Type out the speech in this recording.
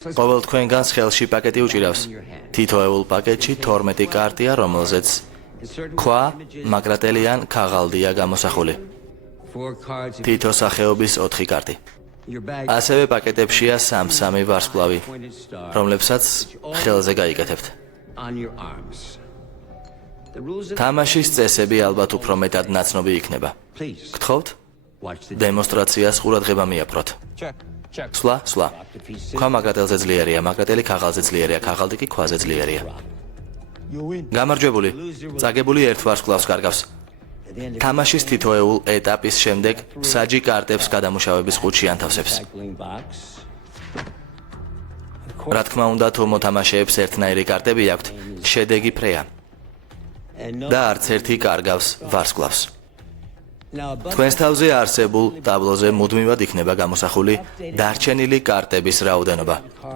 ყოველ თქვენგანს ხელში პაკეტი უჭირავს. თითოეულ პაკეტში 12 კარტია, რომელზეც ქვა, მაგრატელი ან ქაღალდია გამოსახული. თითო სახეობის 4 კარტი. ასევე პაკეტებშია 3 ვარსკვლავი, რომლებსაც ხელზე გაიკეთებთ. თამაშის წესები ალბათ უფრო მეტად ნაცნობი იქნება. გთხოვთ, დემონსტრაციას ყურადღება მიაპყროთ. სვლა. ქვა მაგრატელზე ძლიერია, მაგრატელი ქაღალდზე ძლიერია, ქაღალდი კი ქვაზე ძლიერია. გამარჯვებული, წაგებული ერთ ვარსკვლავს კარგავს. თამაშის თითოეულ ეტაპის შემდეგ საჯი კარტებს გადამუშავების ყუთში ანთავსებს. რა თქმა უნდა, თუ მოთამაშეებს ერთნაირი კარტები აქვთ, შედეგი ფრეა და არც ერთი კარგავს ვარსკვლავს. თქვენს თავზე არსებულ ტაბლოზე მუდმივად იქნება გამოსახული დარჩენილი კარტების რაოდენობა.